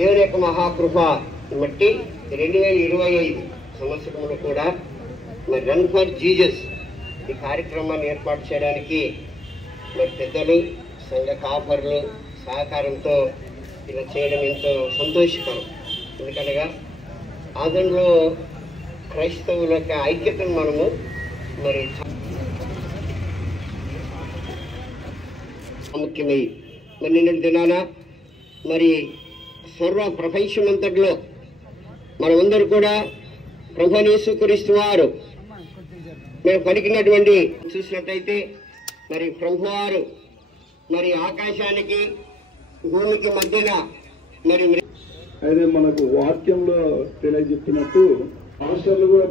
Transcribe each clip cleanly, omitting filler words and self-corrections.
దేవుని యొక్క మహాకృప బట్టి 2025 సంవత్సరంలో కూడా మరి రన్ ఫర్ జీసస్ ఈ కార్యక్రమాన్ని ఏర్పాటు చేయడానికి మరి పెద్దలు, సంఘ కాపరులు సహకారంతో ఇలా చేయడం ఎంతో సంతోషకరం. ఎందుకనగా ఆదంలో క్రైస్తవుల యొక్క ఐక్యతను మనము మరి ముఖ్యమై మరి నిన్నటి దినాన మరి సర్వ ప్రపంచమంతటిలో మనమందరూ కూడా ప్రభువైన యేసుక్రీస్తు వారు మేము పలికినటువంటి చూసినట్టయితే మరి ప్రభువారు మరి ఆకాశానికి భూమికి మధ్యన మరి అయితే మనకు వాక్యంలో తెలియజెప్పినట్టు అవసరాలు కూడా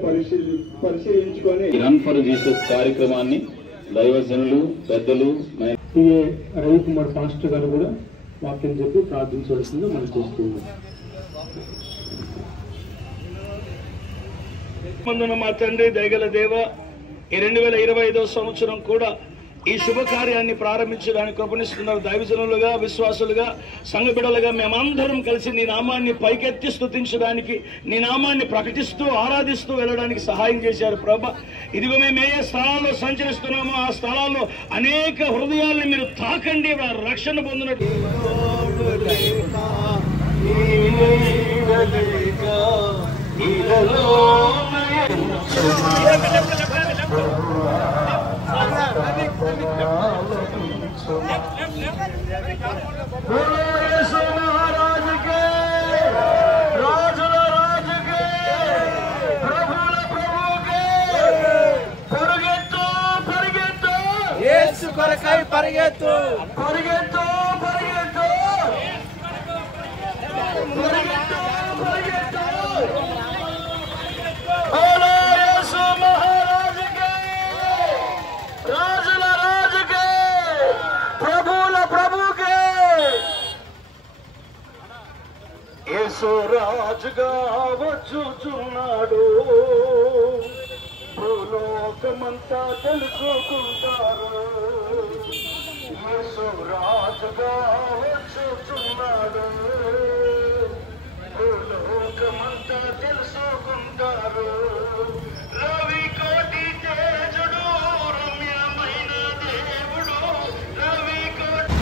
పరిశీలించుకొని రన్ ఫర్ జీసస్ కార్యక్రమాన్ని దైవజనులు, పెద్దలు రవికుమార్ పాస్టర్ గారు కూడా వాక్యం చెప్పి ప్రార్థించవలసిందో మనం చేస్తున్నాం. మా తండ్రి దయగల దేవ, ఈ 2025వ సంవత్సరం కూడా ఈ శుభకార్యాన్ని ప్రారంభించడానికి కృపణిస్తున్నారు. దైవజనులుగా, విశ్వాసులుగా, సంఘ బిడ్డలుగా మేమందరం కలిసి నీ నామాన్ని పైకెత్తి స్తుతించడానికి, నీ నామాన్ని ప్రకటిస్తూ ఆరాధిస్తూ వెళ్ళడానికి సహాయం చేశారు ప్రభా. ఇదిగో మేము ఏ స్థలాల్లో సంచరిస్తున్నామో ఆ స్థలాల్లో అనేక హృదయాల్ని మీరు తాకండి, వారు రక్షణ పొందినట్టు పరిగెత్తు పరిగెత్తు పరిగెత్తు రాజుగా వచ్చుచున్నాడు, భూలోకమంతా తెలుసుకుంటారు. యేసు రాజుగా వచ్చుచున్నాడు, భూలోకమంతా తెలుసుకుంటారు. రవి కోటి తేజుడు, రమ్యమైన దేవుడు, రవి కోటి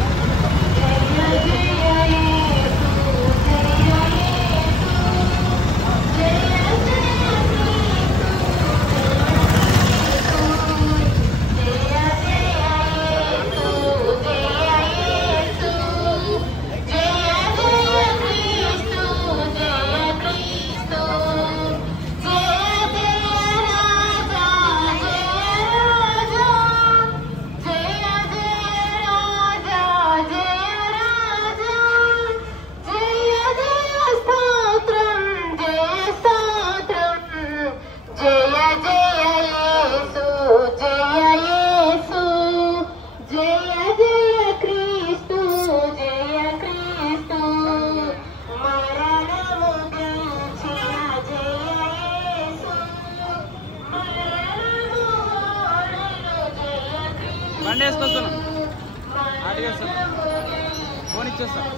వేసుకొస్తాను, అడిగేస్తాను, ఫోన్ ఇచ్చేస్తాను.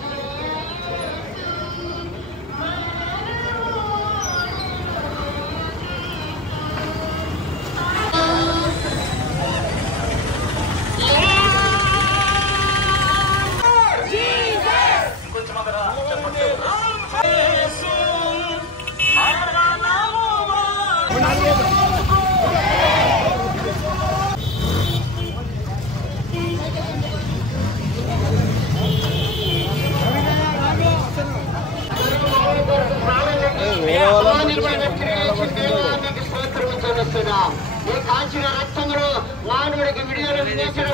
కాల్చిన రక్తంలో మానవుడికి విడుదల వినేసిన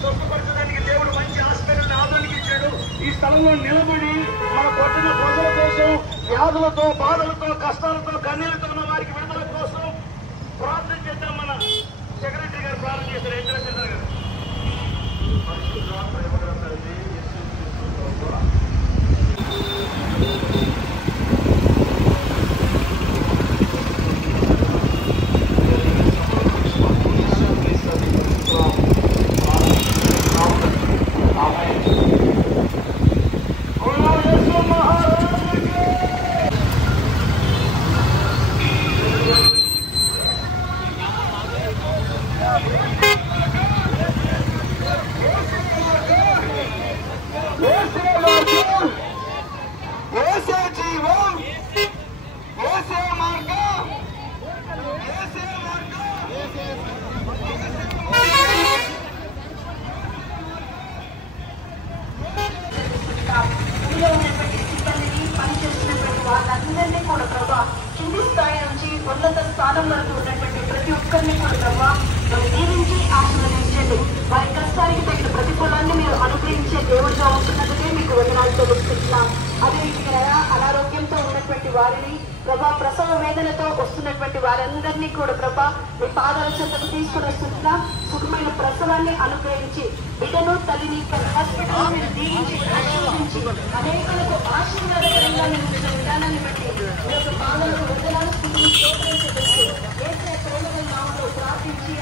స్వస్థపరచడానికి దేవుడు మంచి హాస్పిటల్ ఆదానికి ఇచ్చాడు. ఈ స్థలంలో నిలబడి మన కొట్టిన ప్రజల కోసం, వ్యాధులతో, బాధలతో, కష్టాలతో, కన్నీళ్లతో ఉన్న వారికి విడుదల కోసం ప్రార్థన చేద్దాం. మన సెక్రటరీ గారు ప్రార్థన చేశారు. ఇంద్రచంద్ర గారు. వాళ్ళందరినీ కూడా ప్రభా కింది స్థాయి నుంచి ఉన్నత స్థానం వరకు ఉన్నటువంటి ప్రతి ఒక్కరిని కూడా ప్రభా మీరు దీవించి ఆశీర్వదించండి. వారి కష్టానికి తగిన ప్రతిఫలాన్ని మీరు అనుగ్రహించే దేవుడిగా ఉంటున్నదే మీకు వందనాలు తెలుస్తున్నాం. అదేవిధంగా అనారోగ్యంతో ఉన్నటువంటి వారిని ప్రభా, ప్రసవ వేదనతో వస్తున్నటువంటి వారందరినీ కూడా ప్రభా మీ పాదాల చెంతకు తీసుకుని వస్తున్నాం. సుఖమైన ప్రసవాన్ని అనుగ్రహించి బిడ్డను తల్లిని హాస్పిటల్ మీరు దీవించి ఆశీర్వదించి అనేకులకు ఆశీర్వాదకరంగా నిలిచిన విధానాన్ని బట్టి మీ యొక్క పాదాలకు వందనాలు స్తోత్రం చెల్లిస్తూ యేసు ప్రేమల నామములో ప్రార్థించి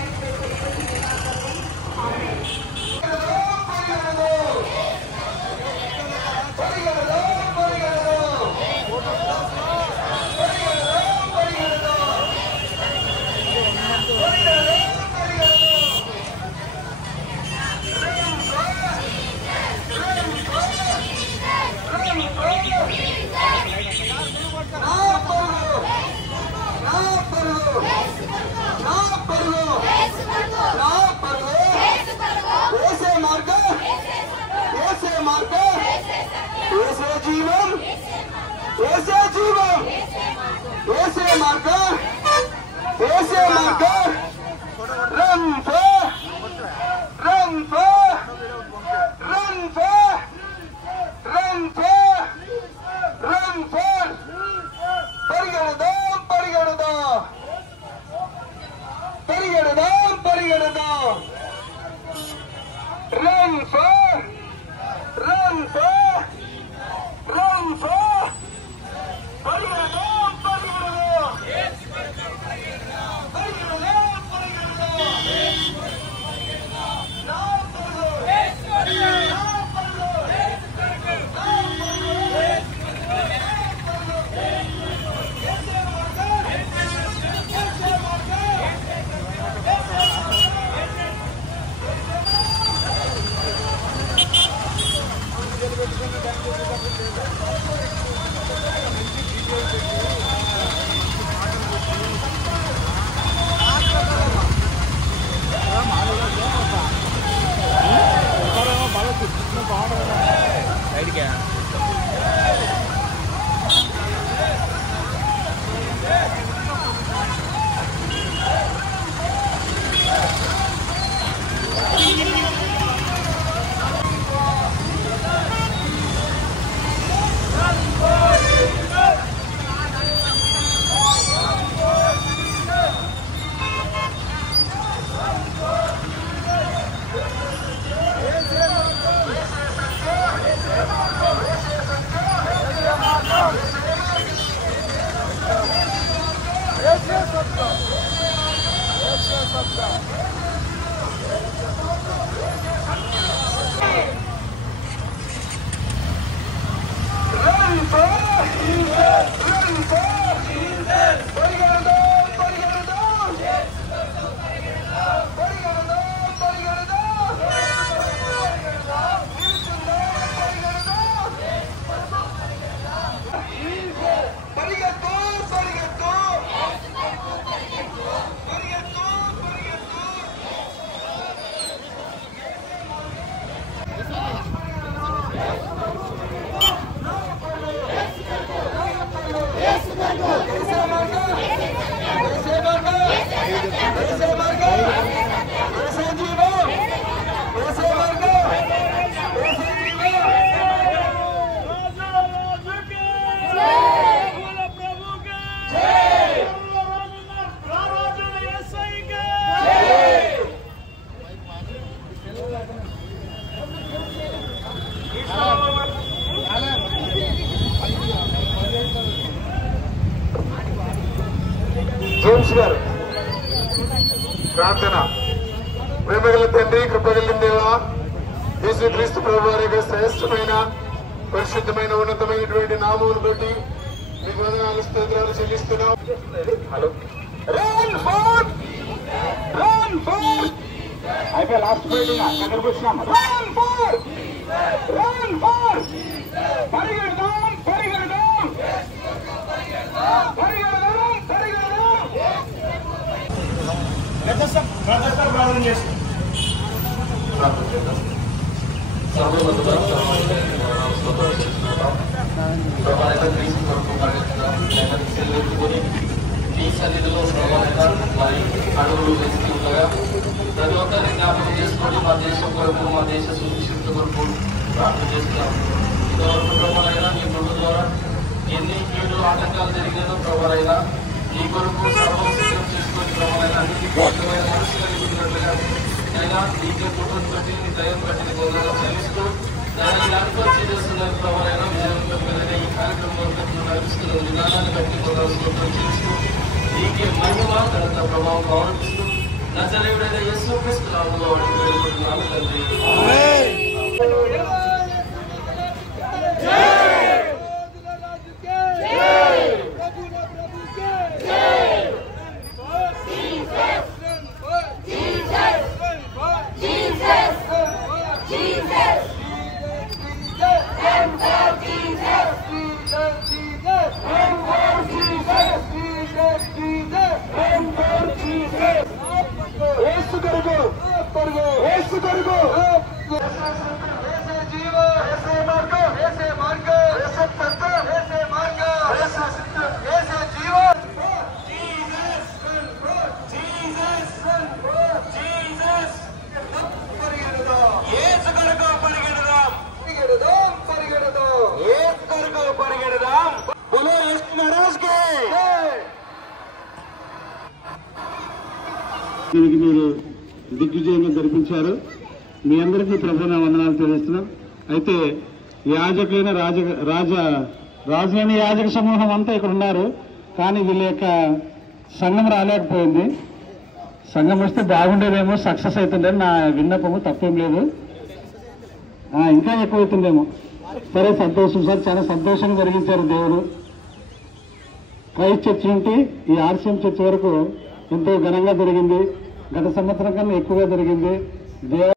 Thank you. ప్రార్థన. ప్రేమగల తండ్రి, కృపగలిగిన దేవా, యేసుక్రీస్తు ప్రభు వారి యొక్క శ్రేష్టమైన పరిశుద్ధమైన ఉన్నతమైనటువంటి నామమును బట్టి మీకు వందనాలు స్తోత్రాలు చెల్లిస్తున్నాం. అయిపోయి లాస్ట్ మీటింగ్ అక్కడికి వచ్చినాం. పరిగెడదాం పరిగెడదాం పరిగెడదాం పరిగెడదాం. ప్రార్థన చేస్తాం. మీ సన్నిధిలో మరి అడుగులు వేస్తుండగా ప్రతి ఒక్కరిని జ్ఞాపకం చేసుకొని మా దేశం కొరకు, మా దేశ సురక్షిత కొరకు ప్రార్థన చేస్తున్నాం. ఇంతవరకు ప్రభావైనా మీ గుండు ద్వారా ఎన్ని కీడు ఆటంకాలు జరిగినదో ప్రభావైనా ఈ కొరకు సర్వం సిద్ధం చేసుకొని ప్రభావైనా అన్ని ముఖ్యమైన మనసు కలిగి ఉన్నట్లుగా అయినా నీకే కుటుంబం బట్టి నీ దయం బట్టి పొందడం చెల్లిస్తూ దాన్ని అనుభవం చేస్తున్నారు ప్రభావైనా విజయవంతమైన ఈ కార్యక్రమంలో నడుస్తున్న విధానాన్ని బట్టి పొందాల్సిన చెల్లిస్తూ నీకే మహిమ ఘనత ప్రభావం ఆరోపిస్తూ నజరేయుడైన యేసుక్రీస్తు నామములో అడిగి వేడుకుంటున్నాను తండ్రి. దీనికి మీరు దిగ్విజయంగా జరిపించారు. మీ అందరికీ ప్రభువున వందనాలు తెలియజేస్తున్నాం. అయితే యాజకులైన రాజులైన యాజక సమూహం అంతా ఇక్కడ ఉన్నారు, కానీ వీళ్ళ యొక్క సంఘం రాలేకపోయింది. సంఘం వస్తే బాగుండేదేమో, సక్సెస్ అవుతుండే నా విన్నపము, తప్పేం లేదు. ఇంకా ఎక్కువ అవుతుందేమో. సరే, సంతోషం సార్, చాలా సంతోషంగా జరిగించారు దేవుడు. క్రైస్ట్ చర్చ్ నుండి ఈ ఆర్సీఎం చర్చ్ వరకు ఎంతో ఘనంగా జరిగింది. గత సంవత్సరం కన్నా ఎక్కువగా జరిగింది.